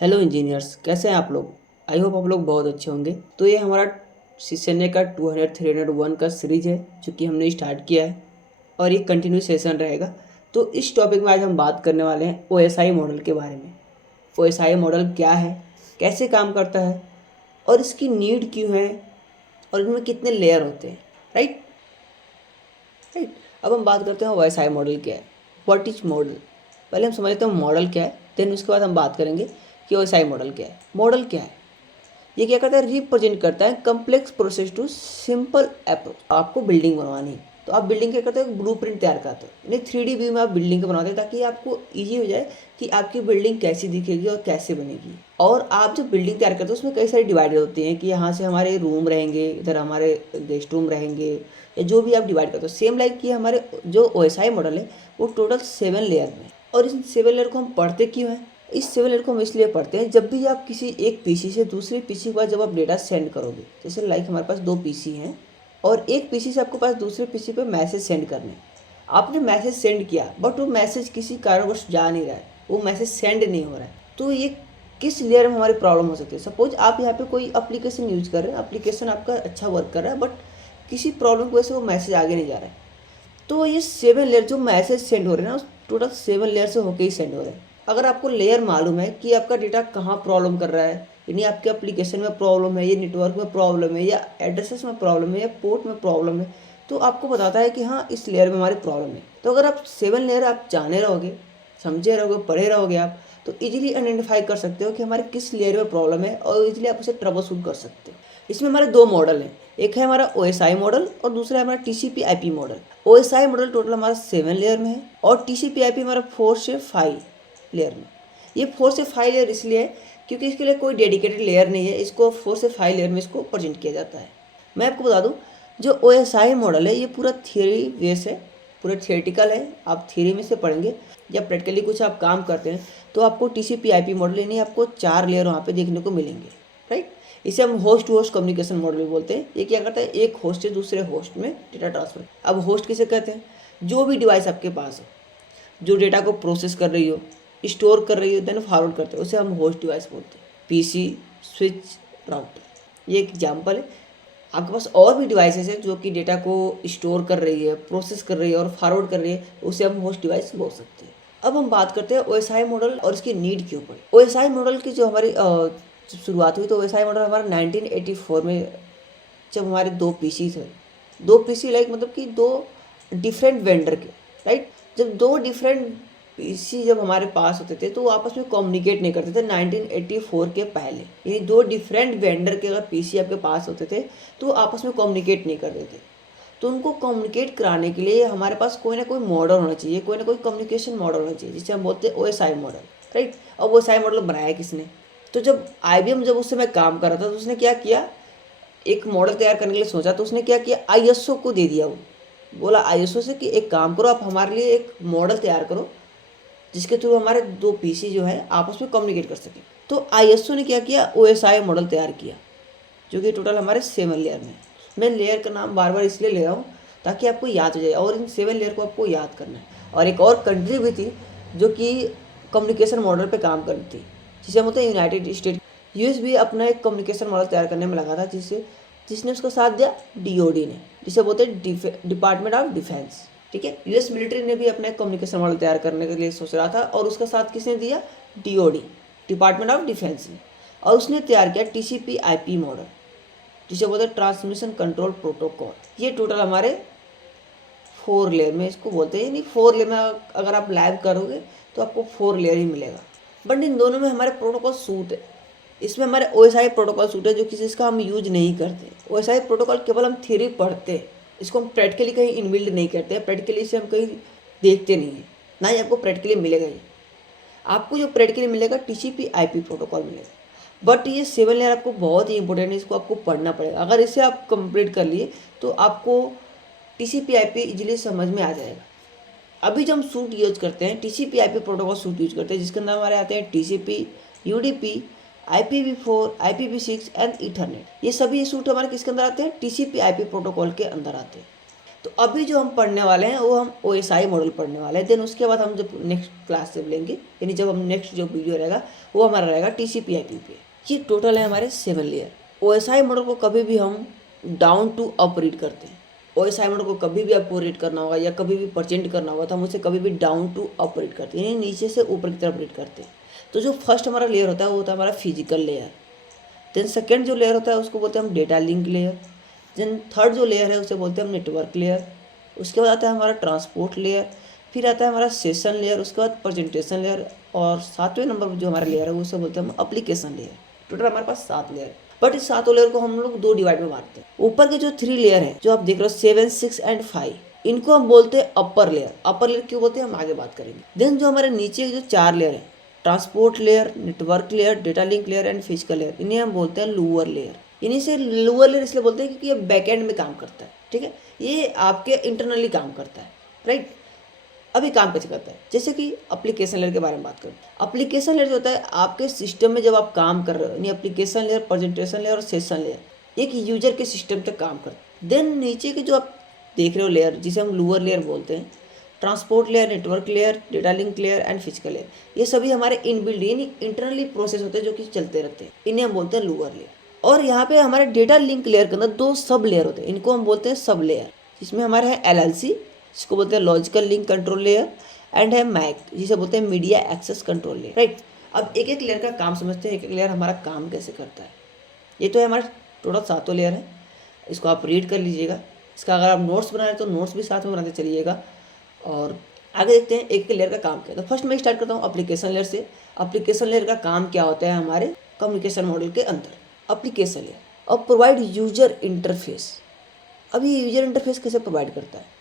Hello engineers, कैसे हैं आप लोग। आई होप आप लोग बहुत अच्छे होंगे। तो ये हमारा सीसने का 200 301 का सीरीज है जो कि हमने स्टार्ट किया है और ये कंटिन्यू सेशन रहेगा। तो इस टॉपिक में आज हम बात करने वाले हैं ओएसआई मॉडल के बारे में। ओएसआई मॉडल क्या है, कैसे काम करता है और इसकी नीड क्यों है और इनमें कितने लेयर होते हैं। राइट राइट अब हम बात करते हैं ओएसआई मॉडल क्या है, व्हाट इज मॉडल। पहले हम समझते हैं मॉडल क्या है, देन उसके बाद हम बात करेंगे कि ओएसआई मॉडल क्या है। मॉडल क्या है, ये क्या करता है, रिप्रेजेंट करता है complex process to simple approach. आपको बिल्डिंग बनवानी है तो आप बिल्डिंग क्या करते हैं, ब्लू प्रिंट तैयार करते हो, यानी 3D व्यू में आप बिल्डिंग को बनाते हैं ताकि आपको ईजी हो जाए कि आपकी बिल्डिंग कैसी दिखेगी और कैसे बनेगी। और आप जब बिल्डिंग तैयार करते हो उसमें कई सारी डिवाइडेड होती हैं कि यहाँ से हमारे रूम रहेंगे, इधर हमारे गेस्ट रूम रहेंगे, या जो भी आप डिवाइड करते हो। सेम लाइक कि हमारे जो ओएसआई मॉडल है वो टोटल 7 लेयर में। और इस 7 लेयर को हम पढ़ते क्यों हैं, इस 7 लेयर को हम इसलिए पढ़ते हैं जब भी आप किसी एक पीसी से दूसरे पीसी के पास जब आप डेटा सेंड करोगे, जैसे लाइक हमारे पास 2 पीसी हैं और एक पीसी से आपके पास दूसरे पीसी पे मैसेज सेंड करने हैं। आपने मैसेज सेंड किया बट वो मैसेज किसी कारणवश जा नहीं रहा है, वो मैसेज सेंड नहीं हो रहा है। तो ये किस लेयर में हमारी प्रॉब्लम हो सकती है। सपोज आप यहाँ पे कोई एप्लीकेशन यूज कर रहे हैं, एप्लीकेशन आपका अच्छा वर्क कर रहा है बट किसी प्रॉब्लम की वजह से वो मैसेज आगे नहीं जा रहा है। तो ये 7 लेयर जो मैसेज सेंड हो रहे हैं ना, टोटल 7 लेयर से होके ही सेंड हो रहे हैं। अगर आपको लेयर मालूम है कि आपका डेटा कहाँ प्रॉब्लम कर रहा है, यानी आपके एप्लीकेशन में प्रॉब्लम है, ये नेटवर्क में प्रॉब्लम है, या एड्रेसेस में प्रॉब्लम है, या पोर्ट में प्रॉब्लम है, तो आपको बताता है कि हाँ इस लेयर में हमारी प्रॉब्लम है। तो अगर आप 7 लेयर आप जाने रहोगे, समझे रहोगे, पढ़े रहोगे आप, तो इजीली आइडेंटिफाई कर सकते हो कि हमारे किस लेयर में प्रॉब्लम है और इजीली आप उसे ट्रबल शूट कर सकते हो। इसमें हमारे 2 मॉडल हैं, एक है हमारा ओएसआई मॉडल और दूसरा है हमारा TCP IP model. OSI model total हमारा 7 लेयर में है और टीसीपी आईपी हमारा 4 से 5 लेयर में। ये 4 से 5 लेयर इसलिए है क्योंकि इसके लिए कोई डेडिकेटेड लेयर नहीं है, इसको 4 से 5 लेयर में इसको प्रेजेंट किया जाता है। मैं आपको बता दूं, जो ओएसआई मॉडल है ये पूरा थियरी बेस है, पूरा थियोरेटिकल है। आप थियरी में से पढ़ेंगे या प्रैक्टिकली कुछ आप काम करते हैं तो आपको टीसीपी आईपी मॉडल यानी आपको 4 लेयर वहाँ पे देखने को मिलेंगे। राइट, इसे हम host to host communication model भी बोलते हैं। ये क्या करता है, एक होस्ट से दूसरे होस्ट में डेटा ट्रांसफर। अब होस्ट किसे कहते हैं, जो भी डिवाइस आपके पास हो जो डेटा को प्रोसेस कर रही हो, स्टोर कर रही हो, देन फॉरवर्ड करते हो, उसे हम होस्ट डिवाइस बोलते हैं। पीसी, स्विच, राउटर, ये एक एग्जाम्पल है। आपके पास और भी डिवाइसेस हैं जो कि डेटा को स्टोर कर रही है, प्रोसेस कर रही है और फॉरवर्ड कर रही है, उसे हम होस्ट डिवाइस बोल सकते हैं। अब हम बात करते हैं ओएसआई मॉडल और इसकी नीड क्यों पड़ी। ओएसआई मॉडल की जो हमारी जब शुरुआत हुई तो ओएसआई मॉडल हमारा 1984 में, जब हमारे 2 पीसी थे, 2 पीसी लाइक मतलब कि 2 डिफरेंट वेंडर के। राइट, जब 2 डिफरेंट पीसी जब हमारे पास होते थे तो वो आपस में कम्युनिकेट नहीं करते थे 1984 के पहले। यानी 2 डिफरेंट वेंडर के अगर पीसी आपके पास होते थे तो वो आपस में कम्युनिकेट नहीं करते थे। तो उनको कम्युनिकेट कराने के लिए हमारे पास कोई ना कोई मॉडल होना चाहिए, कोई ना कोई कम्युनिकेशन मॉडल होना चाहिए, जिसे हम बोलते हैं ओएसआई मॉडल। राइट, और ओएसआई मॉडल बनाया किसने, तो जब आईबीएम जब उस समय काम कर रहा था तो उसने क्या किया, एक मॉडल तैयार करने के लिए सोचा तो उसने क्या किया, आईएसओ को दे दिया। वो बोला आईएसओ से कि एक काम करो, आप हमारे लिए एक मॉडल तैयार करो जिसके थ्रू हमारे 2 पीसी जो है आपस में कम्युनिकेट कर सकें। तो आईएसओ ने क्या किया, ओएसआई मॉडल तैयार किया जो कि टोटल हमारे 7 लेयर में। मैं लेयर का नाम बार बार इसलिए ले रहा हूँ ताकि आपको याद हो जाए, और इन 7 लेयर को आपको याद करना है। और एक और कंट्री भी थी जो कि कम्युनिकेशन मॉडल पे काम करती थी, जिसे हम बोलते हैं यूनाइटेड स्टेट। यूएस भी अपना एक कम्युनिकेशन मॉडल तैयार करने में लगा था, जिसने उसका साथ दिया डीओडी ने, जिसे बोलते हैं डिपार्टमेंट ऑफ डिफेंस। ठीक है, यूएस मिलिट्री ने भी अपना एक कम्युनिकेशन मॉडल तैयार करने के लिए सोच रहा था और उसका साथ किसने दिया, डीओडी, डिपार्टमेंट ऑफ डिफेंस ने। और उसने तैयार किया टीसीपी आईपी मॉडल, जिसे बोलते हैं ट्रांसमिशन कंट्रोल प्रोटोकॉल। ये टोटल हमारे 4 लेयर में इसको बोलते हैं। यानी 4 लेयर में अगर आप लैब करोगे तो आपको 4 लेयर ही मिलेगा। बट इन दोनों में हमारे प्रोटोकॉल सूट है। इसमें हमारे ओएसआई प्रोटोकॉल सूट है जो किसी इसका हम यूज नहीं करते। ओएसआई प्रोटोकॉल केवल हम थ्योरी पढ़ते हैं, इसको हम प्रैक्टिकली कहीं इनबिल्ड नहीं करते हैं, प्रैक्टिकली इसे हम कहीं देखते नहीं हैं, ना ही आपको प्रैक्टिकली मिलेगा। ये आपको जो प्रैक्टिकली मिलेगा टीसीपी आईपी प्रोटोकॉल मिलेगा। बट ये 7 लेयर आपको बहुत ही इंपॉर्टेंट है, इसको आपको पढ़ना पड़ेगा। अगर इसे आप कंप्लीट कर लिए तो आपको टीसीपी आईपी इजीली समझ में आ जाएगा। अभी जो हम सूट यूज करते हैं, TCP IP protocol suit use करते हैं, जिसके अंदर हमारे आते हैं TCP, UDP, IPv4, IPv6 and Ethernet. ये सभी सूट हमारे किसके अंदर आते हैं, टीसीपी आईपी प्रोटोकॉल के अंदर आते हैं। तो अभी जो हम पढ़ने वाले हैं वो हम OSI मॉडल पढ़ने वाले हैं। देन उसके बाद हम जब नेक्स्ट क्लास से लेंगे, यानी जब हम नेक्स्ट जो वीडियो रहेगा वो हमारा रहेगा TCP/IP पे। ये टोटल है हमारे 7 लेयर। OSI मॉडल को कभी भी हम डाउन टू अप रीड करते हैं। OSI मॉडल को कभी भी आपको रीड करना होगा या कभी भी प्रेजेंट करना होगा तो हम उसे कभी भी डाउन टू अप रीड करते हैं, यानी नीचे से ऊपर की तरफ रीड करते हैं। तो जो फर्स्ट हमारा लेयर होता है वो होता है हमारा फिजिकल लेयर। देन सेकेंड जो लेयर होता है उसको बोलते हैं हम data link layer. Then third जो लेयर है उसे बोलते हैं हम नेटवर्क लेयर। उसके बाद आता है हमारा ट्रांसपोर्ट लेयर, फिर आता है हमारा सेशन लेयर, उसके बाद प्रेजेंटेशन लेयर, और 7वें नंबर पर जो हमारा लेयर है उसे बोलते हैं हम एप्लीकेशन लेयर। टोटल हमारे पास 7 लेयर है, बट इस 7 लेयर को हम लोग 2 डिवाइड में बांटते हैं। ऊपर के जो 3 लेयर हैं जो आप देख रहे हो 7, 6 एंड 5, इनको हम बोलते हैं अपर लेयर। अपर लेयर क्यों बोलते हैं हम आगे बात करेंगे। देन जो हमारे नीचे जो 4 लेयर है, transport layer, network layer, data link layer and physical layer, इन्हें हम बोलते हैं लोअर लेयर। इन्हीं से लोअर लेयर इसलिए बोलते हैं क्योंकि ये बैकएंड में काम करता है, ठीक है, ये आपके इंटरनली काम करता है, राइट। अभी काम कैसे करता है, जैसे कि एप्लीकेशन लेयर के बारे में बात करें। एप्लीकेशन लेयर जो होता है आपके सिस्टम में जब आप काम कर रहे हो, यानी एप्लीकेशन लेयर, प्रेजेंटेशन लेयर और सेशन लेयर एक यूजर के सिस्टम तक काम करता है। देन नीचे के जो आप देख रहे हो लेयर जिसे हम लोअर लेयर बोलते हैं, transport layer, network layer, data link layer and physical layer, ये सभी हमारे इनबिल्ट यानी इंटरनली प्रोसेस होते हैं जो कि चलते रहते हैं, इन्हें हम बोलते हैं लोअर लेयर। और यहाँ पे हमारे डेटा लिंक लेयर के अंदर 2 सब लेयर होते हैं, इनको हम बोलते हैं सब लेयर। जिसमें हमारे है LLC जिसको बोलते हैं logical link control layer, and है मैक जिसे बोलते हैं media access control layer, right. अब एक एक लेयर का काम समझते हैं, एक एक लेयर हमारा काम कैसे करता है। ये तो है हमारा टोटल 7 लेयर है, इसको आप रीड कर लीजिएगा। इसका अगर आप नोट्स बना रहे तो नोट्स भी साथ में बनाते चलिएगा। और आगे देखते हैं एक लेयर का काम क्या है। तो फर्स्ट मैं स्टार्ट करता हूँ एप्लीकेशन लेयर से। एप्लीकेशन लेयर का काम क्या होता है हमारे कम्युनिकेशन मॉडल के अंदर। एप्लीकेशन लेयर और प्रोवाइड यूजर इंटरफेस। अब ये यूजर इंटरफेस कैसे प्रोवाइड करता है।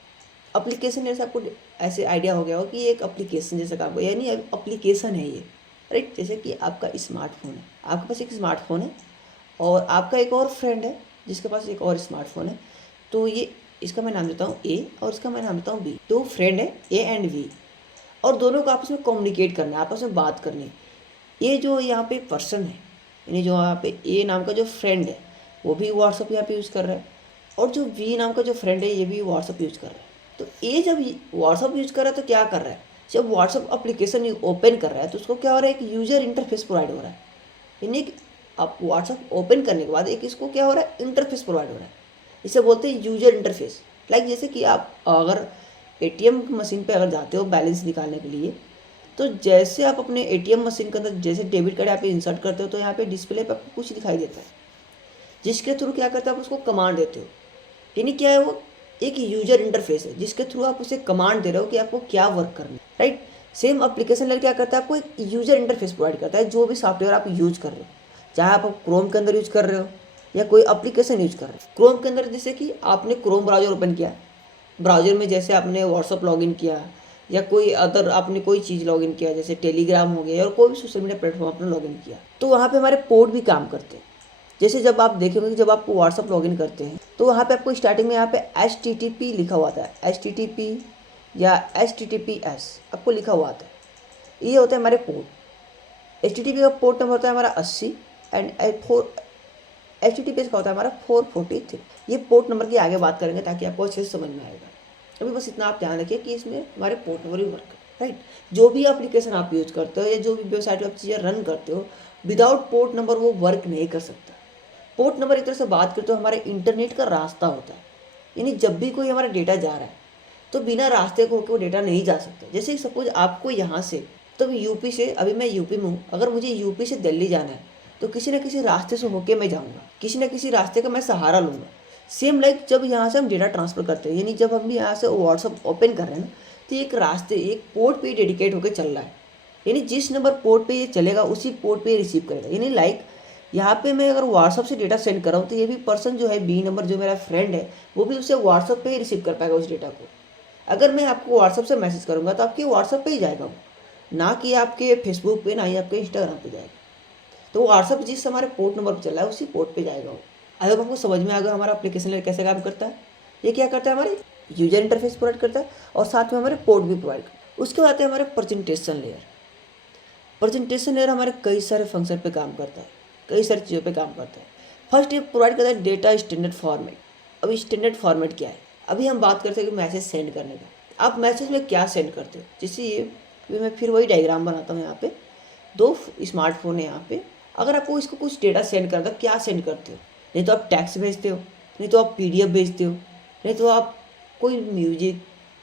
एप्लीकेशन लेयर से आपको ऐसे आइडिया हो गया हो कि ये एक एप्लीकेशन जैसा काम है, यानी एप्लीकेशन है ये, राइट। जैसे कि आपका स्मार्टफोन है, आपके पास एक स्मार्टफोन है और आपका एक और फ्रेंड है जिसके पास एक और स्मार्टफोन है। तो ये इसका मैं नाम देता हूँ A और इसका मैं नाम देता हूँ B। 2 फ्रेंड है A एंड B और दोनों को आपस में कम्युनिकेट करना है, आपस में बात करनी है। ये जो यहाँ पे पर्सन है, यानी जो यहाँ पे A नाम का जो फ्रेंड है वो भी व्हाट्सअप यहाँ पे यूज़ कर रहा है, और जो B नाम का जो फ्रेंड है ये भी व्हाट्सअप यूज़ कर रहा है। तो A जब व्हाट्सअप यूज़ कर रहा है तो क्या कर रहा है, जब व्हाट्सअप एप्लीकेशन ओपन कर रहा है तो उसको क्या हो रहा है, एक यूजर इंटरफेस प्रोवाइड हो रहा है। यानी आप व्हाट्सअप ओपन करने के बाद एक इसको क्या हो रहा है, इंटरफेस प्रोवाइड हो रहा है। इसे बोलते हैं यूजर इंटरफेस। लाइक जैसे कि आप अगर ATM मशीन पे अगर जाते हो बैलेंस निकालने के लिए, तो जैसे आप अपने ATM मशीन के अंदर जैसे डेबिट कार्ड यहाँ पे इंसर्ट करते हो तो यहाँ पे डिस्प्ले पे आपको कुछ दिखाई देता है, जिसके थ्रू क्या करते हो आप उसको कमांड देते हो। यानी क्या है, वो एक यूजर इंटरफेस है जिसके थ्रू आप उसे कमांड दे रहे हो कि आपको क्या वर्क करना है, राइट। सेम एप्लीकेशन लेयर क्या करता है, आपको एक यूजर इंटरफेस प्रोवाइड करता है। जो भी सॉफ्टवेयर आप यूज कर रहे हो, चाहे आप क्रोम के अंदर यूज कर रहे हो या कोई एप्लीकेशन यूज कर रहे हो। क्रोम के अंदर जैसे कि आपने क्रोम ब्राउजर ओपन किया, ब्राउजर में जैसे आपने व्हाट्सअप लॉगिन किया या कोई अदर आपने कोई चीज़ लॉगिन किया, जैसे टेलीग्राम हो गया और कोई भी सोशल मीडिया प्लेटफॉर्म आपने लॉगिन किया, तो वहाँ पे हमारे पोर्ट भी काम करते हैं। जैसे जब आप देखेंगे कि जब आप व्हाट्सअप लॉगिन करते हैं तो वहाँ पे आपको स्टार्टिंग में यहाँ पे HTTP लिखा हुआ था, HTTP या HTTPS आपको लिखा हुआ आता है। ये होता है हमारे पोर्ट। HTTP का पोर्ट नंबर होता है हमारा 80 एंड HTTPS का होता है हमारा 443। ये पोर्ट नंबर की आगे बात करेंगे ताकि आपको अच्छे से समझ में आएगा। अभी बस इतना आप ध्यान रखिए कि इसमें हमारे पोर्ट नंबर भी वर्क है, राइट। जो भी एप्लीकेशन आप यूज़ करते हो या जो भी वेबसाइट आप चीज़ें रन करते हो, विदाउट पोर्ट नंबर वो वर्क नहीं कर सकता। पोर्ट नंबर एक तरह से बात करते हो हमारे इंटरनेट का रास्ता होता है, यानी जब भी कोई हमारा डेटा जा रहा है तो बिना रास्ते को होकर वो डेटा नहीं जा सकता। जैसे सपोज आपको यहाँ से, तो यूपी से, अभी मैं यूपी में हूँ, अगर मुझे यूपी से दिल्ली जाना है तो किसी न किसी रास्ते से होके मैं जाऊँगा, किसी न किसी रास्ते का मैं सहारा लूँगा। सेम लाइक जब यहाँ से हम डेटा ट्रांसफ़र करते हैं, यानी जब हम भी यहाँ से व्हाट्सअप ओपन कर रहे हैं ना, तो एक रास्ते एक पोर्ट पे डेडिकेट होकर चल रहा है, यानी जिस नंबर पोर्ट पे ये चलेगा उसी पोर्ट पे ये रिसीव करेगा। यानी लाइक यहाँ पे मैं अगर व्हाट्सअप से डेटा सेंड कर रहा हूँ तो ये भी पर्सन जो है B नंबर जो मेरा फ्रेंड है वो भी उससे व्हाट्सअप पे ही रिसीव कर पाएगा उस डेटा को। अगर मैं आपको व्हाट्सअप से मैसेज करूँगा तो आपके व्हाट्सअप पे ही जाएगा वो, ना कि आपके फेसबुक पे, ना ही आपके इंस्टाग्राम पे जाएगा। तो व्हाट्सअप जिस हमारे पोर्ट नंबर पर चल रहा है उसी पोर्ट पे जाएगा वो। आई होप आपको समझ में आ गया हमारा एप्लीकेशन लेयर कैसे काम करता है। ये क्या करता है, हमारे यूजर इंटरफेस प्रोवाइड करता है और साथ में हमारे पोर्ट भी प्रोवाइड करता है। उसके बाद है हमारे प्रेजेंटेशन लेयर। प्रेजेंटेशन लेयर हमारे कई सारे फंक्शन पे काम करता है, कई सारी चीज़ों पे काम करता है। फर्स्ट ये प्रोवाइड करता है डेटा स्टैंडर्ड फॉर्मेट। अब स्टैंडर्ड फॉर्मेट क्या है, अभी हम बात करते हैं कि मैसेज सेंड करने का। आप मैसेज में क्या सेंड करते हो, जैसे ये मैं फिर वही डायग्राम बनाता हूँ। यहाँ पे 2 स्मार्टफोन है यहाँ पे। अगर आपको इसको कुछ डेटा सेंड करना है, क्या सेंड करते हो? नहीं तो आप टेक्स्ट भेजते हो, नहीं तो आप PDF भेजते हो, नहीं तो आप कोई म्यूजिक,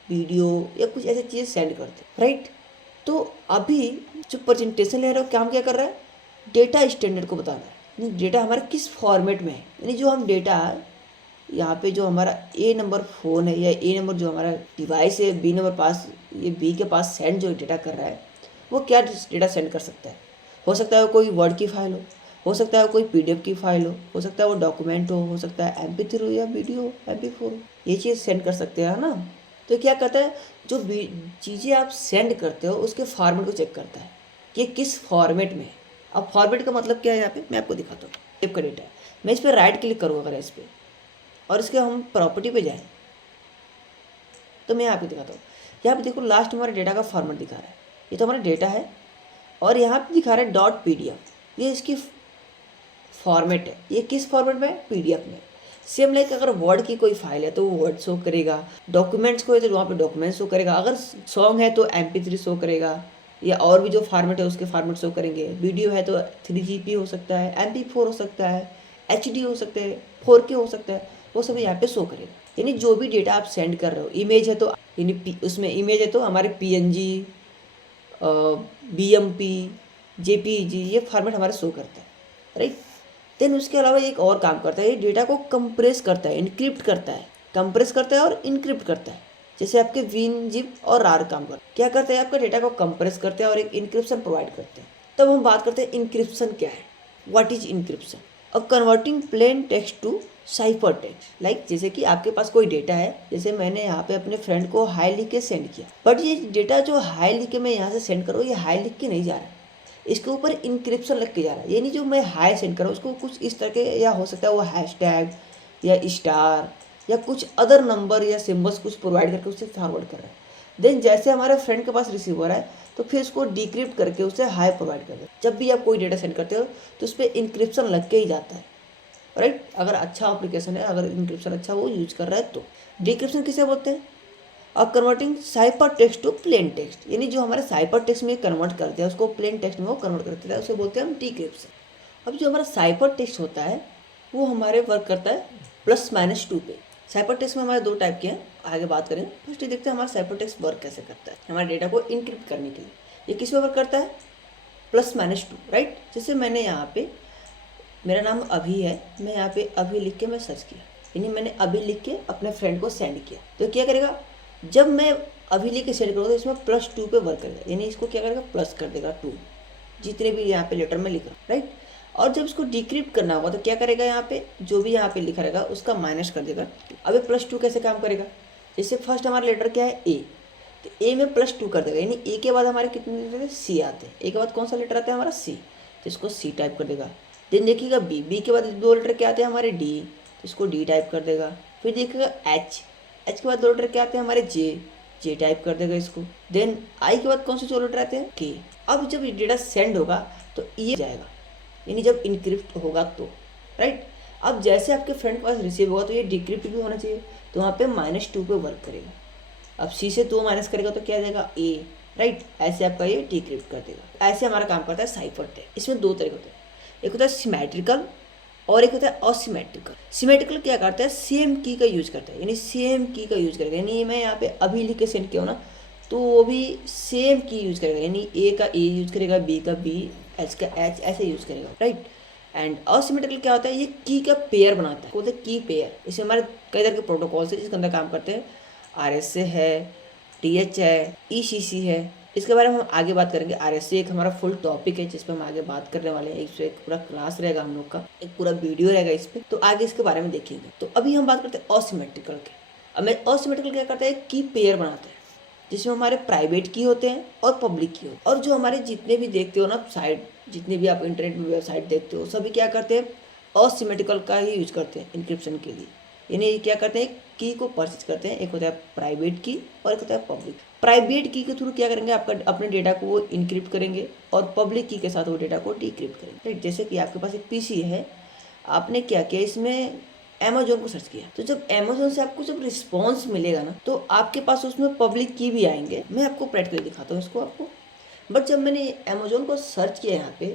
वीडियो या कुछ ऐसी चीज़ सेंड करते हो, राइट। तो अभी जो प्रेजेंटेशन ले रहे हो, काम क्या कर रहा है? डेटा स्टैंडर्ड को बताना है, यानी डेटा हमारा किस फॉर्मेट में है। यानी जो हम डेटा यहाँ पे जो हमारा A नंबर फ़ोन है या A नंबर जो हमारा डिवाइस है B नंबर पास, ये B के पास सेंड जो डेटा कर रहा है, वो क्या डेटा सेंड कर सकता है? हो सकता है वो कोई वर्ड की फाइल हो सकता है वो कोई PDF की फाइल हो सकता है वो डॉक्यूमेंट हो सकता है MP3 हो या वीडियो MP4 हो, ये चीज़ सेंड कर सकते हैं, है ना। तो क्या कहता है, जो चीज़ें आप सेंड करते हो उसके फॉर्मेट को चेक करता है कि किस फॉर्मेट में है। अब फॉर्मेट का मतलब क्या है, यहाँ पे मैं आपको दिखाता हूँ। टेप का डेटा है, मैं इस पर राइट क्लिक करूँगा अगर इस पर, और इसके हम प्रॉपर्टी पे जाएं तो मैं आपको दिखाता हूँ। यहाँ पे देखो लास्ट हमारे डेटा का फॉर्मेट दिखा रहा है, ये तो हमारा डेटा है, और यहाँ पे दिखा रहा है .pdf, ये इसकी फॉर्मेट है। ये किस फॉर्मेट में? PDF में। सेम लाइक अगर वर्ड की कोई फाइल है तो वो वर्ड शो करेगा, डॉक्यूमेंट्स को है तो वहाँ पे डॉक्यूमेंट्स शो करेगा, अगर सॉन्ग है तो MP3 शो करेगा, या और भी जो फॉर्मेट है उसके फॉर्मेट शो करेंगे। वीडियो है तो 3GP हो सकता है, MP4 हो सकता है, HD हो सकता है, 4K हो सकता है, वो सब यहाँ पे शो करेगा। यानी जो भी डेटा आप सेंड कर रहे हो, इमेज है तो यानी उसमें इमेज है तो हमारे PNG, BMP, JPEG, ये फॉर्मेट हमारे शो करता है, राइट। देन उसके अलावा एक और काम करता है, ये डेटा को कंप्रेस करता है, इनक्रिप्ट करता है, कंप्रेस करता है और इनक्रिप्ट करता है। जैसे आपके WinZip और RAR काम करते हैं। क्या करते हैं, आपका डेटा को कंप्रेस करते हैं और एक इनक्रिप्शन प्रोवाइड करते हैं। तब हम बात करते हैं इनक्रिप्शन क्या है, व्हाट इज इनक्रिप्शन। अब converting plain text to cipher text, like जैसे कि आपके पास कोई डेटा है, जैसे मैंने यहाँ पे अपने फ्रेंड को हाई लिख के सेंड किया, बट ये डेटा जो हाई लिख के मैं यहाँ से सेंड करूँ, ये हाई लिख के नहीं जा रहा है, इसके ऊपर इंक्रिप्शन लग के जा रहा है। यानी जो मैं हाई सेंड कर रहा हूँ उसको कुछ इस तरह के, या हो सकता है वो हैशटैग या स्टार या कुछ अदर नंबर या सिम्बल्स कुछ प्रोवाइड करके उससे फॉरवर्ड कर रहा है। देन जैसे हमारे फ्रेंड के पास रिसीव हो रहा है तो फिर उसको डिक्रिप्ट करके उसे हाई प्रोवाइड कर रहे हैं। जब भी आप कोई डेटा सेंड करते हो तो उस पर इंक्रिप्शन लग के ही जाता है, राइट। अगर अच्छा एप्लीकेशन है, अगर इंक्रिप्शन अच्छा वो यूज कर रहा है तो। डिक्रिप्शन किसे बोलते हैं? और converting cipher text to plain text, यानी जो हमारे साइपर टेक्स्ट में कन्वर्ट करते हैं उसको प्लेन टेक्स्ट में वो कन्वर्ट करते हैं, उसे बोलते हैं हम डिक्रिप्शन। अब जो हमारा साइपर टेक्स्ट होता है वो हमारे वर्क करता है +-2 पे। साइपर टेक्स्ट में हमारे 2 टाइप के हैं, आगे बात करेंगे। फर्स्ट ये देखते हैं हमारा साइपर टेक्स्ट वर्क कैसे करता है हमारे डेटा को इनक्रिप्ट करने के लिए। ये किस में वर्क करता है? +-2, राइट। जैसे मैंने यहाँ पे, मेरा नाम अभी है, मैं यहाँ पे अभी लिख के मैं सर्च किया, यानी मैंने अभी लिख के अपने फ्रेंड को सेंड किया, तो क्या करेगा, जब मैं अभी लिख के सेंड करूँगा तो इसमें +2 पे वर्क करेगा, यानी इसको क्या करेगा, प्लस कर देगा 2, जितने भी यहाँ पे लेटर में लिखा, राइट। और जब इसको डिक्रिप्ट करना होगा तो क्या करेगा, यहाँ पे जो भी यहाँ पे लिखा रहेगा उसका माइनस कर देगा। अब ये +2 कैसे काम करेगा, जैसे फर्स्ट हमारा लेटर क्या है, A, तो A में +2 कर देगा, यानी A के बाद हमारे कितने लेटर C आते हैं, A के बाद कौन सा लेटर आता है हमारा C, तो इसको C टाइप कर देगा। देन देखिएगा B के बाद 2 लेटर क्या आते हैं हमारे D, तो इसको D टाइप कर देगा। फिर देखिएगा H के बाद 2 लेटर क्या आते हैं हमारे J टाइप कर देगा इसको। देन I के बाद कौन से 2 लेटर आते हैं, K। अब जब ये डेटा सेंड होगा तो ये जाएगा, यानी जब इनक्रिप्ट होगा तो, राइट। अब जैसे आपके फ्रेंड के पास रिसीव होगा तो ये डिक्रिप्ट भी होना चाहिए, तो वहाँ पे -2 पे वर्क करेगा। अब C से 2 माइनस करेगा तो क्या आ जाएगा, A, राइट। ऐसे आपका ये डिक्रिप्ट कर देगा। ऐसे हमारा काम करता है साइफर टेक्स्ट। इसमें 2 तरीके होते हैं, एक होता है सिमेट्रिकल और एक होता है असिमेट्रिकल। सिमेट्रिकल क्या करता है, सेम की का यूज करता है, यानी सेम की का यूज करेगा, यानी मैं यहाँ पे अभी लिख के सेंड किया हूँ ना, तो वो भी सेम की यूज करेगा, यानी A का A यूज करेगा, B का B, H का H, ऐसे यूज करेगा, राइट। एंड असिमेट्रिकल क्या होता है, ये की का पेयर बनाता है, बोलते हैं की पेयर। इसमें हमारे कई तरह के प्रोटोकॉल्स है जिसके अंदर काम करते हैं, RSA है, TH है, ECC है। इसके बारे में हम आगे बात करेंगे। RSA एक हमारा फुल टॉपिक है जिस पर हम आगे बात करने वाले हैं, इसमें एक पूरा क्लास रहेगा हम लोग का, एक पूरा वीडियो रहेगा इस पर, तो आगे इसके बारे में देखेंगे। तो अभी हम बात करते हैं असिमेट्रिकल के। अब असिमेट्रिकल क्या करता है, की पेयर बनाता है जिसमें हमारे प्राइवेट की होते हैं और पब्लिक की होते हैं। और जो हमारे जितने भी देखते हो ना साइट, जितने भी आप इंटरनेट में वेबसाइट देखते हो, सभी क्या करते हैं, असिमेट्रिकल का ही यूज करते हैं इंक्रिप्शन के लिए। यानी क्या करते हैं, की को परचेज करते हैं, एक होता है प्राइवेट की और एक होता है पब्लिक। प्राइवेट की के थ्रू क्या करेंगे, आपका अपने डेटा को वो इनक्रिप्ट करेंगे, और पब्लिक की के साथ वो डेटा को डिक्रिप्ट करेंगे। जैसे कि आपके पास एक PC है, आपने क्या किया, इसमें अमेजोन को सर्च किया, तो जब अमेजोन से आपको जब रिस्पॉन्स मिलेगा ना, तो आपके पास उसमें पब्लिक की भी आएंगे। मैं आपको प्रैक्टिकली दिखाता हूँ इसको आपको। बट जब मैंने अमेजोन को सर्च किया यहाँ पे,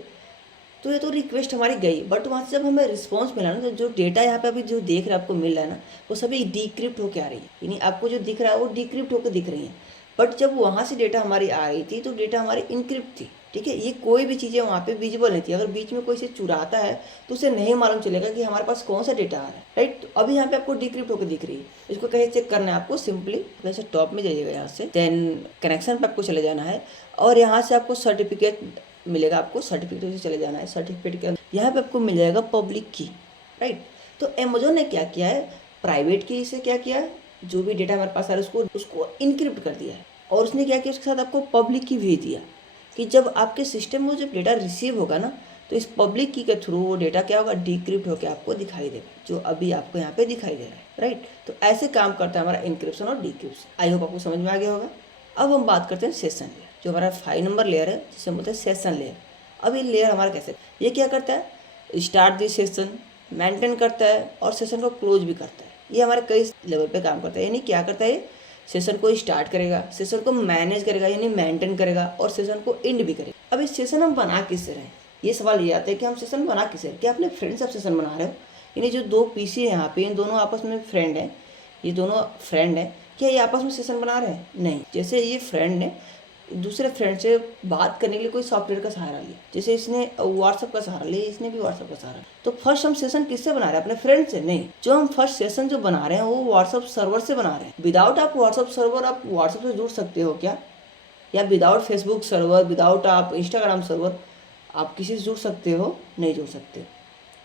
तो ये तो रिक्वेस्ट हमारी गई, बट वहाँ से जब हमें रिस्पॉन्स मिला ना, तो जो डेटा यहाँ पे अभी जो देख रहे हैं आपको मिल रहा है ना, वो सभी डिक्रिप्ट होकर आ रही है, यानी आपको जो दिख रहा है वो डिक्रिप्ट होकर दिख रही है। बट जब वहाँ से डेटा हमारी आ रही थी, तो डेटा हमारी इनक्रिप्ट थी, ठीक है। ये कोई भी चीज़ें वहाँ पे विजिबल नहीं थी। अगर बीच में कोई से चुराता है तो उसे नहीं मालूम चलेगा कि हमारे पास कौन सा डेटा आ रहा है, राइट। तो अभी यहाँ पे आपको डिक्रिप्ट होकर दिख रही है। इसको कैसे चेक करना है आपको, सिंपली वैसे टॉप में जाइएगा, यहाँ से देन कनेक्शन पे आपको चले जाना है, और यहाँ से आपको सर्टिफिकेट मिलेगा, आपको सर्टिफिकेट से चले जाना है। सर्टिफिकेट के अंदर यहाँ पे आपको मिल जाएगा पब्लिक की, राइट। तो अमेजोन ने क्या किया है, प्राइवेट की से क्या किया है, जो भी डेटा हमारे पास आ रहा है उसको इनक्रिप्ट कर दिया है, और उसने क्या किया, उसके साथ आपको पब्लिक की भेज दिया कि जब आपके सिस्टम में जब डेटा रिसीव होगा ना, तो इस पब्लिक की के थ्रू वो डेटा क्या होगा, डिक्रिप्ट होकर आपको दिखाई देगा, जो अभी आपको यहाँ पे दिखाई दे रहा है, राइट। तो ऐसे काम करता है हमारा इंक्रिप्शन और डिक्रिप्शन। आई होप आपको समझ में आ गया होगा। अब हम बात करते हैं सेशन लेयर, जो हमारा 5 नंबर लेयर है, जिसे बोलते हैं सेशन लेयर। अब ये लेयर हमारा कैसे, ये क्या करता है, स्टार्ट दी सेशन, मेंटेन करता है, और सेशन को क्लोज भी करता है। ये हमारे कई लेवल पे काम करता है। यानी क्या करता है, सेशन को स्टार्ट करेगा, सेशन को मैनेज करेगा यानी मेंटेन करेगा, और सेशन को एंड भी करेगा। अब इस सेशन हम बना किससे रहे, ये सवाल ये आता है कि हम सेशन बना किससे, क्या अपने फ्रेंड से सेशन बना रहे हो, यानी जो दो पीसी है यहाँ पे, इन दोनों आपस में फ्रेंड है, ये दोनों फ्रेंड है, क्या ये आपस में सेशन बना रहे हैं, नहीं। जैसे ये फ्रेंड ने दूसरे फ्रेंड से बात करने के लिए कोई सॉफ्टवेयर का सहारा लिया, जैसे इसने व्हाट्सएप का सहारा लिया, इसने भी व्हाट्सएप का सहारा, तो फर्स्ट हम सेशन किससे बना रहे हैं, अपने फ्रेंड से, नहीं। जो हम फर्स्ट सेशन जो बना रहे हैं वो व्हाट्सएप सर्वर से बना रहे हैं। विदाउट आप व्हाट्सएप सर्वर, आप व्हाट्सएप से जुड़ सकते हो क्या, या विदाउट फेसबुक सर्वर, विदाउट आप इंस्टाग्राम सर्वर आप किसी से जुड़ सकते हो, नहीं जुड़ सकते।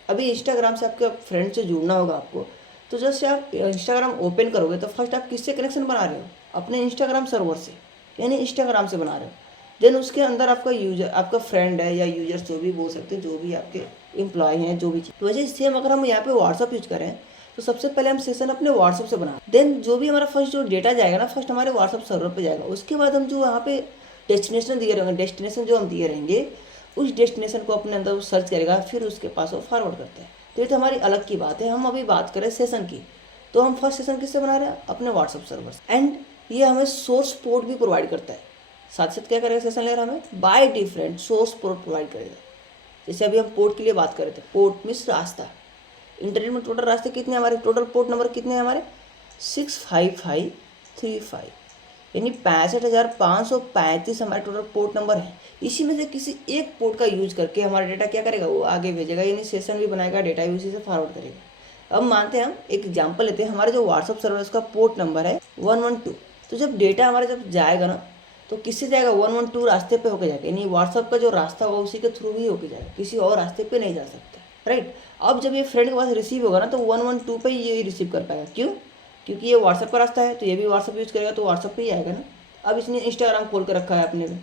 अभी इंस्टाग्राम से आपके फ्रेंड से जुड़ना होगा आपको, तो जैसे आप इंस्टाग्राम ओपन करोगे तो फर्स्ट आप किससे कनेक्शन बना रहे हो, अपने इंस्टाग्राम सर्वर से, यानी इंस्टाग्राम से बना रहे हो। देन उसके अंदर आपका यूजर, आपका फ्रेंड है या यूजर्स जो भी बोल सकते हैं, जो भी आपके एम्प्लॉय हैं, जो भी चीज़। तो वैसे सेम अगर हम यहाँ पे व्हाट्सअप यूज करें, तो सबसे पहले हम सेशन अपने व्हाट्सअप से बना, देन जो भी हमारा फर्स्ट जो डेटा जाएगा ना, फर्स्ट हमारे व्हाट्सअप सर्वर पे जाएगा। उसके बाद हम जो यहाँ पे डेस्टिनेशन दिए रहेंगे, डेस्टिनेशन जो हम दिए रहेंगे, उस डेस्टिनेशन को अपने अंदर सर्च करेगा, फिर उसके पास वो फॉरवर्ड करते हैं। तो ये तो हमारी अलग की बात है। हम अभी बात करें सेशन की, तो हम फर्स्ट सेशन किससे बना रहे हैं, अपने व्हाट्सअप सर्वर से। एंड ये हमें सोर्स पोर्ट भी प्रोवाइड करता है। साथ साथ क्या करेगा सेशन लेयर, हमें by different source port provide करेगा। जैसे अभी हम पोर्ट के लिए बात कर रहे थे, पोर्ट मीन्स रास्ता। इंटरनेट में टोटल रास्ते कितने हमारे, टोटल पोर्ट नंबर कितने हैं हमारे, 65535, यानी 65,535 हमारे टोटल पोर्ट नंबर है। इसी में से किसी एक पोर्ट का यूज करके हमारा डेटा क्या करेगा, वो आगे भेजेगा, यानी सेशन भी बनाएगा, डेटा भी उसी से फॉरवर्ड करेगा। अब मानते हैं हम एक एग्जांपल लेते हैं, हमारे जो व्हाट्सअप सर्वर है उसका पोर्ट नंबर है 112। तो जब डेटा हमारा जब जाएगा ना, तो किससे जाएगा, 112 रास्ते पे होकर जाएगा, यानी व्हाट्सअप का जो रास्ता होगा उसी के थ्रू ही होकर जाएगा, किसी और रास्ते पे नहीं जा सकता, राइट। अब जब ये फ्रेंड के पास रिसीव होगा ना, तो 112 पे ये रिसीव कर पाएगा। क्यों, क्योंकि ये व्हाट्सअप का रास्ता है, तो ये भी व्हाट्सअप यूज़ करेगा, तो व्हाट्सअप पे ही आएगा ना। अब इसने इंस्टाग्राम खोल कर रखा है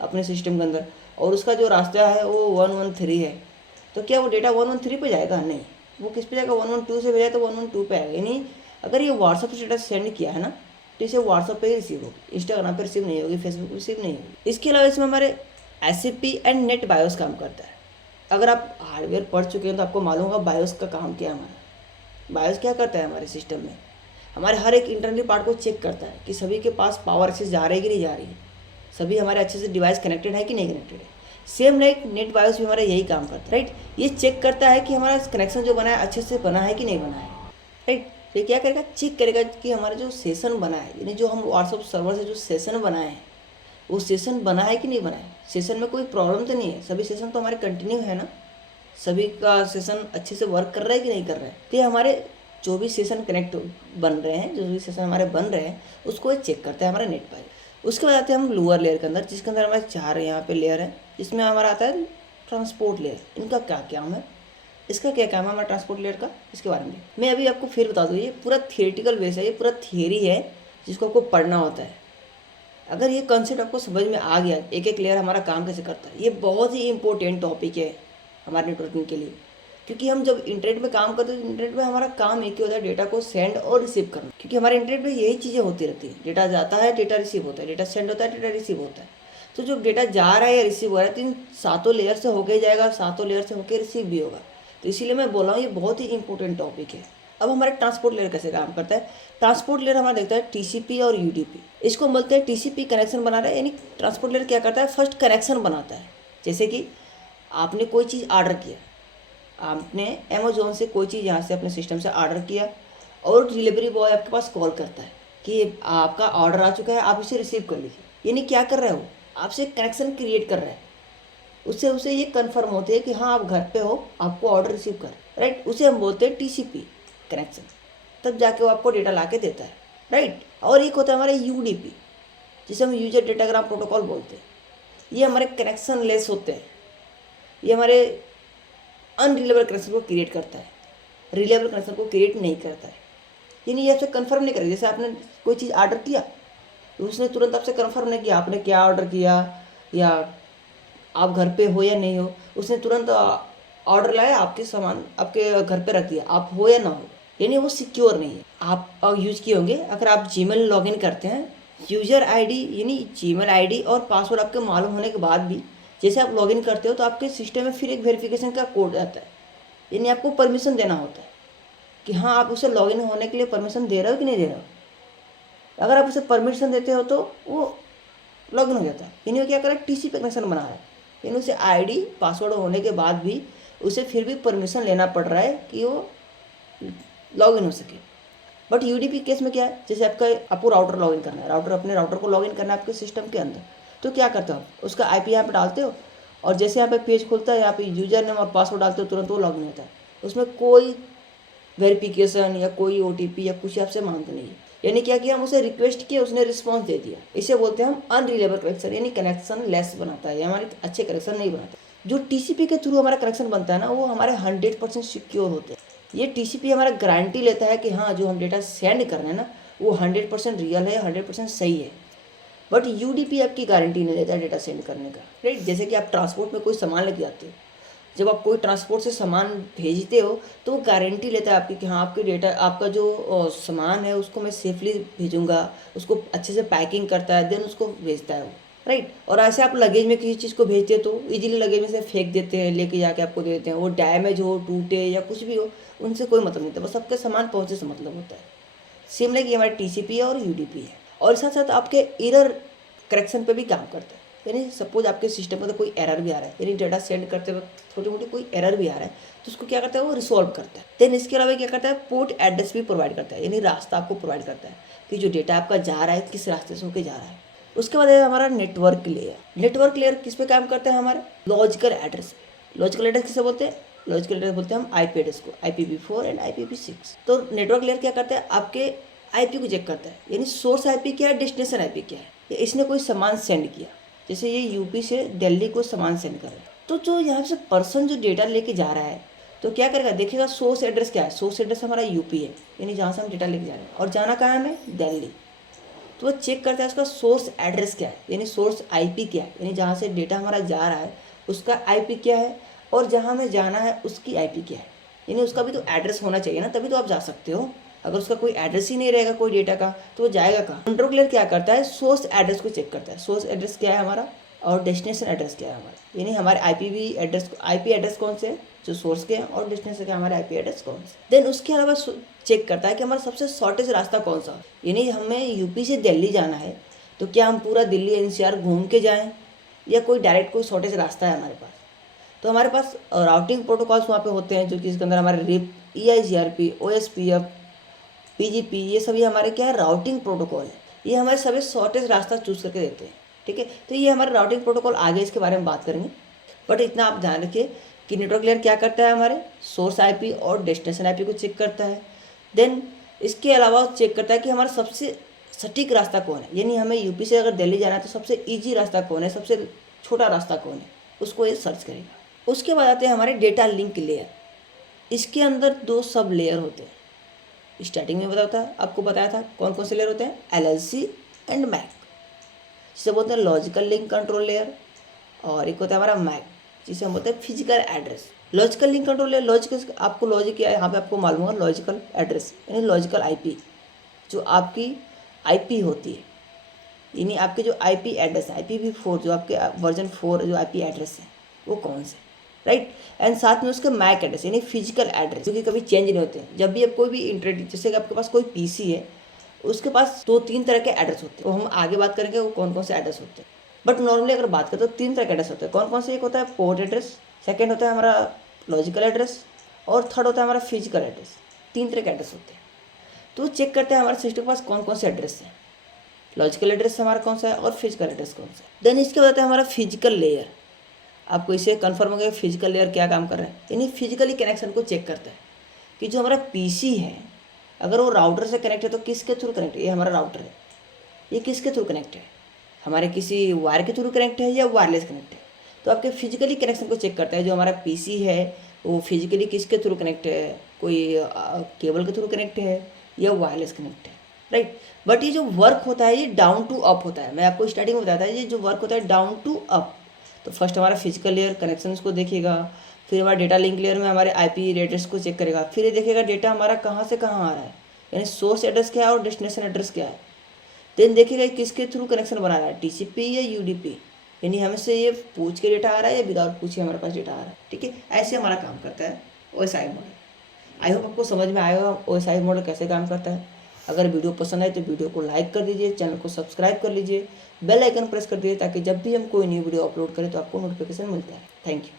अपने सिस्टम के अंदर, और उसका जो रास्ता है वो 113 है, तो क्या वो डेटा 113 पे जाएगा, नहीं। वो किस पे जाएगा, 112 से भेजा तो 112 पे आएगा। यानी अगर ये व्हाट्सअप से डेटा सेंड किया है ना, तो इसे व्हाट्सअप पे ही रिसीव होगी, इंस्टाग्राम पे रिसीव नहीं होगी, फेसबुक पे रिसीव नहीं होगी। इसके अलावा इसमें हमारे SCP एंड नेट बायोस काम करता है। अगर आप हार्डवेयर पढ़ चुके हैं तो आपको मालूम होगा बायोस का काम क्या है। हमारा बायोस क्या करता है, हमारे सिस्टम में हमारे हर एक इंटरनल पार्ट को चेक करता है कि सभी के पास पावर एक्सेस जा रही है कि नहीं जा रही है, सभी हमारे अच्छे से डिवाइस कनेक्टेड है कि नहीं कनेक्टेड है। सेम लाइक नेट बायोस भी हमारा यही काम करता है, राइट। ये चेक करता है कि हमारा कनेक्शन जो बना है अच्छे से बना है कि नहीं बना है, राइट। ये क्या करेगा, चेक करेगा कि हमारा जो सेशन बना है, यानी जो हम व्हाट्सअप सर्वर से जो सेशन बनाए हैं वो सेशन बना है कि नहीं बना है, सेशन में कोई प्रॉब्लम तो नहीं है, सभी सेशन तो हमारे कंटिन्यू है ना, सभी का सेशन अच्छे से वर्क कर रहा है कि नहीं कर रहा है। तो ये हमारे जो भी सेशन कनेक्ट बन रहे हैं, जो भी सेशन हमारे बन रहे हैं, उसको चेक करता है हमारा नेट बायोस। उसके बाद आते हैं हम लोअर लेयर के अंदर, जिसके अंदर हमारे 4 यहाँ पे लेयर है, जिसमें हमारा आता है ट्रांसपोर्ट लेयर। इनका क्या काम है, इसका क्या काम है हमारा ट्रांसपोर्ट लेयर का, इसके बारे में मैं अभी आपको फिर बता दूँ। ये पूरा थियोरेटिकल बेस है, ये पूरा थियरी है जिसको आपको पढ़ना होता है। अगर ये कॉन्सेप्ट आपको समझ में आ गया, एक एक लेयर हमारा काम कैसे करता है, ये बहुत ही इंपॉर्टेंट टॉपिक है हमारे नेटवर्किंग के लिए। क्योंकि हम जब इंटरनेट में काम करते हैं तो इंटरनेट में हमारा काम एक ही होता है, डेटा को सेंड और रिसीव करना। क्योंकि हमारे इंटरनेट में यही चीज़ें होती रहती है, डेटा जाता है, डेटा रिसीव होता है, डेटा सेंड होता है, डेटा रिसीव होता है। तो जो डेटा जा रहा है या रिसीव हो रहा है, तो इन 7 लेयर से होके जाएगा, 7 लेयर से होकर रिसीव भी होगा। तो इसीलिए मैं बोल रहा हूँ ये बहुत ही इंपॉर्टेंट टॉपिक है। अब हमारे ट्रांसपोर्ट लेयर कैसे काम करता है। ट्रांसपोर्ट लेयर हमारा देखता है टीसीपी और यूडीपी, इसको हम बोलते हैं टीसीपी कनेक्शन बना रहा है। यानी ट्रांसपोर्ट लेयर क्या करता है, फर्स्ट कनेक्शन बनाता है। जैसे कि आपने कोई चीज़ ऑर्डर किया, आपने अमेजोन से कोई चीज़ यहाँ से अपने सिस्टम से ऑर्डर किया और डिलीवरी बॉय आपके पास कॉल करता है कि आपका ऑर्डर आ चुका है, आप इसे रिसीव कर लीजिए। यानी क्या कर रहे हो, आपसे कनेक्शन क्रिएट कर रहा है, उससे उसे ये कन्फर्म होती है कि हाँ आप घर पे हो, आपको ऑर्डर रिसीव कर, राइट। उसे हम बोलते हैं टीसीपी कनेक्शन, तब जाके वो आपको डेटा ला के देता है, राइट। और एक होता है हमारे यूडीपी, जिसे हम यूजर डेटाग्राम प्रोटोकॉल बोलते हैं। ये हमारे कनेक्शन लेस होते हैं, ये हमारे अनरिलेबल कनेक्शन को क्रिएट करता है, रिलेबल कनेक्शन को क्रिएट नहीं करता है। यानी ये आपसे कन्फर्म नहीं करेगा। जैसे आपने कोई चीज़ ऑर्डर किया तो उसने तुरंत आपसे कन्फर्म नहीं किया आपने क्या ऑर्डर किया या आप घर पे हो या नहीं हो, उसने तुरंत ऑर्डर लाया, आपके सामान आपके घर पे रख दिया, आप हो या ना हो। यानी वो सिक्योर नहीं है। आप यूज किए होंगे, अगर आप जीमेल लॉगिन करते हैं, यूजर आईडी यानी जीमेल आईडी और पासवर्ड आपके मालूम होने के बाद भी जैसे आप लॉगिन करते हो तो आपके सिस्टम में फिर एक वेरिफिकेशन का कोड आता है। यानी आपको परमिशन देना होता है कि हाँ आप उसे लॉगिन होने के लिए परमिशन दे रहे हो कि नहीं दे रहे हो। अगर आप उसे परमिशन देते हो तो वो लॉगिन हो जाता है। यानी वो क्या कर रहा है, टीसी पे कनेक्शन बना रहा है। यानी उसे आईडी पासवर्ड होने के बाद भी उसे फिर भी परमिशन लेना पड़ रहा है कि वो लॉगिन हो सके। बट यूडीपी केस में क्या है, जैसे आपको राउटर लॉगिन करना है, अपने राउटर को लॉगिन करना है आपके सिस्टम के अंदर, तो क्या करते हो, उसका आईपी यहाँ पे डालते हो और जैसे यहाँ पे पेज खुलता है, यहाँ पे यूजर नेम और पासवर्ड डालते हो, तुरंत वो लॉगिन होता है। उसमें कोई वेरिफिकेशन या कोई ओटीपी या कुछ आपसे मांगते नहीं है। यानी क्या किया, हम उसे रिक्वेस्ट किया, उसने रिस्पॉन्स दे दिया। इसे बोलते हैं हम अनरिलेबल कनेक्शन, यानी कनेक्शन लेस बनाता है, हमारे अच्छे कनेक्शन नहीं बनाता। जो टीसीपी के थ्रू हमारा कनेक्शन बनता है ना, वो हमारे 100% सिक्योर होते हैं। ये टीसीपी हमारा गारंटी लेता है कि हाँ जो हम डेटा सेंड कर रहे हैं ना वो 100% रियल है, 100% सही है। बट यूडीपी आपकी गारंटी नहीं लेता है डेटा सेंड करने का, राइट। जैसे कि आप ट्रांसपोर्ट में कोई सामान लेके जाते हो, जब आप कोई ट्रांसपोर्ट से सामान भेजते हो तो वो गारंटी लेता है आपकी कि हाँ आपके डेटा, आपका जो सामान है उसको मैं सेफली भेजूंगा, उसको अच्छे से पैकिंग करता है, देन उसको भेजता है वो, राइट। और ऐसे आप लगेज में किसी चीज़ को भेजते हो तो इजीली लगेज में से फेंक देते हैं, लेके जाके आपको दे देते हैं। वो डैमेज हो, टूटे या कुछ भी हो, उनसे कोई मतलब नहीं था, बस आपके सामान पहुँचे से मतलब होता है। सेम लाइक ये हमारे टीसीपी है और यूडीपी है। और साथ साथ आपके एरर करेक्शन पे भी काम करता है। यानी सपोज आपके सिस्टम में तो कोई एरर भी आ रहा है, यानी डेटा सेंड करते वक्त छोटी मोटी कोई एरर भी आ रहा है, तो उसको क्या करता है, वो रिसॉल्व करता है। देन इसके अलावा क्या करता है, पोर्ट एड्रेस भी प्रोवाइड करता है, यानी रास्ता आपको प्रोवाइड करता है कि जो डेटा आपका जा रहा है किस रास्ते से होकर जा रहा है। उसके बाद है हमारा नेटवर्क लेयर। नेटवर्क लेयर किस पे काम करता है, हमारे लॉजिकल एड्रेस पे। लॉजिकल एड्रेस किसे बोलते हैं, लॉजिकल एड्रेस बोलते हैं हम आईपी एड्रेस को, IPv4 एंड IPv6। तो नेटवर्क लेयर क्या करता है, आपके आईपी को चेक करता है, यानी सोर्स आईपी क्या है, डेस्टिनेशन आईपी क्या है, या इसने कोई सामान सेंड किया, जैसे ये यूपी से दिल्ली को सामान सेंड कर रहा है, तो जो यहाँ से पर्सन जो डेटा लेके जा रहा है तो क्या करेगा, देखेगा सोर्स एड्रेस क्या है। सोर्स एड्रेस हमारा यूपी है, यानी जहाँ से हम डेटा लेके जा रहे हैं, और जाना कहाँ है हमें, दिल्ली। तो वो चेक करता है उसका सोर्स एड्रेस क्या है, यानी सोर्स आईपी क्या है, यानी जहाँ से डेटा हमारा जा रहा है उसका आईपी क्या है, और जहाँ हमें जाना है उसकी आईपी क्या है। यानी उसका भी तो एड्रेस होना चाहिए ना, तभी तो आप जा सकते हो। अगर उसका कोई एड्रेस ही नहीं रहेगा कोई डेटा का तो वो जाएगा कहाँ। कंट्रोल क्लियर क्या करता है, सोर्स एड्रेस को चेक करता है, सोर्स एड्रेस क्या है हमारा और डेस्टिनेशन एड्रेस क्या है हमारा, यानी हमारे आईपी एड्रेस कौन से हैं जो सोर्स के हैं, और डेस्टिनेशन के हमारे आईपी एड्रेस कौन से। देन उसके अलावा चेक करता है कि हमारा सबसे शॉर्टेस्ट रास्ता कौन सा, यानी हमें यूपी से दिल्ली जाना है तो क्या हम पूरा दिल्ली NCR घूम के जाएँ या कोई डायरेक्ट कोई शॉर्टेस्ट रास्ता है हमारे पास। तो हमारे पास राउटिंग प्रोटोकॉल्स वहाँ पे होते हैं, जो कि इसके अंदर हमारे रिप, EIGRP, OSPF, PGP, ये सभी हमारे क्या है, राउटिंग प्रोटोकॉल है। ये हमारे सभी शॉर्टेस्ट रास्ता चूज करके देते हैं, ठीक है। तो ये हमारे राउटिंग प्रोटोकॉल, आगे इसके बारे में बात करेंगे। बट इतना आप ध्यान रखिए कि नेटवर्क लेयर क्या करता है, हमारे सोर्स आईपी और डेस्टिनेशन आईपी को चेक करता है। देन इसके अलावा चेक करता है कि हमारा सबसे सटीक रास्ता कौन है, यानी हमें यूपी से अगर दिल्ली जाना है तो सबसे ईजी रास्ता कौन है, सबसे छोटा रास्ता कौन है, उसको ये सर्च करेगा। उसके बाद आते हैं हमारे डेटा लिंक लेयर। इसके अंदर 2 सब लेयर होते हैं। स्टार्टिंग में आपको बताया था कौन कौन से लेयर होते हैं, LLC एंड मैक, जिसे बोलते हैं लॉजिकल लिंक कंट्रोल लेयर, और एक होता है हमारा मैक, जिसे हम बोलते हैं physical address. Logical link control layer, logical आपको लॉजिक क्या है यहाँ पे आपको मालूम होगा, लॉजिकल एड्रेस यानी लॉजिकल आईपी, जो आपकी आईपी होती है, यानी आपके जो आईपी एड्रेस है, IPv4 जो आपके वर्जन 4 जो आईपी एड्रेस है वो कौन से, राइट। एंड साथ में उसका मैक एड्रेस यानी फिजिकल एड्रेस, जो कि कभी चेंज नहीं होते हैं। जब भी आप कोई भी इंटरनेट, जैसे कि आपके पास कोई पीसी है, उसके पास 2-3 तरह के एड्रेस होते हैं। तो हम आगे बात करेंगे वो कौन कौन से एड्रेस होते हैं। बट नॉर्मली अगर बात करें तो 3 तरह के एड्रेस होते हैं। कौन कौन से? एक होता है पोर्ट एड्रेस, सेकेंड होता है हमारा लॉजिकल एड्रेस, और थर्ड होता है हमारा फिजिकल एड्रेस। 3 तरह के एड्रेस होते हैं। तो चेक करते हैं हमारे सिस्टम के पास कौन कौन से एड्रेस हैं। लॉजिकल एड्रेस हमारा कौन सा है और फिजिकल एड्रेस कौन सा है। देन इसके बाद आता है हमारा फिजिकल लेयर। आपको इसे कन्फर्म हो गया फिजिकल लेयर क्या काम कर रहा है, यानी फिजिकली कनेक्शन को चेक करता है कि जो हमारा पीसी है अगर वो राउटर से कनेक्ट है तो किसके थ्रू कनेक्ट है। ये हमारा राउटर है, ये किसके थ्रू कनेक्ट है, हमारे किसी वायर के थ्रू कनेक्ट है या वायरलेस कनेक्ट है। तो आपके फिजिकली कनेक्शन को चेक करता है जो हमारा पीसी है वो फिजिकली किसके थ्रू कनेक्ट है, कोई केबल के थ्रू कनेक्ट है या वायरलेस कनेक्ट है, राइट। बट ये जो वर्क होता है ये डाउन टू अप होता है। मैं आपको स्टार्टिंग में बताया था ये जो वर्क होता है डाउन टू अप। तो फर्स्ट हमारा फिजिकल लेयर कनेक्शंस को देखेगा, फिर हमारा डेटा लिंक लेयर में हमारे आईपी एड्रेस को चेक करेगा, फिर ये देखेगा डेटा हमारा कहाँ से कहाँ आ रहा है, यानी सोर्स एड्रेस क्या है और डेस्टिनेशन एड्रेस क्या है। देन देखेगा किसके थ्रू कनेक्शन बना रहा है, टीसीपी या यूडीपी, यानी हमसे ये पूछ के डेटा आ रहा है या विदाउट पूछे हमारे पास डेटा आ रहा है। ठीक है, ऐसे हमारा काम करता है ओएसआई मॉडल। आई होप आपको समझ में आएगा ओएसआई मॉडल कैसे काम करता है। अगर वीडियो पसंद आए तो वीडियो को लाइक कर दीजिए, चैनल को सब्सक्राइब कर लीजिए, बेल आइकन प्रेस कर दीजिए ताकि जब भी हम कोई न्यू वीडियो अपलोड करें तो आपको नोटिफिकेशन मिलता है। Thank you.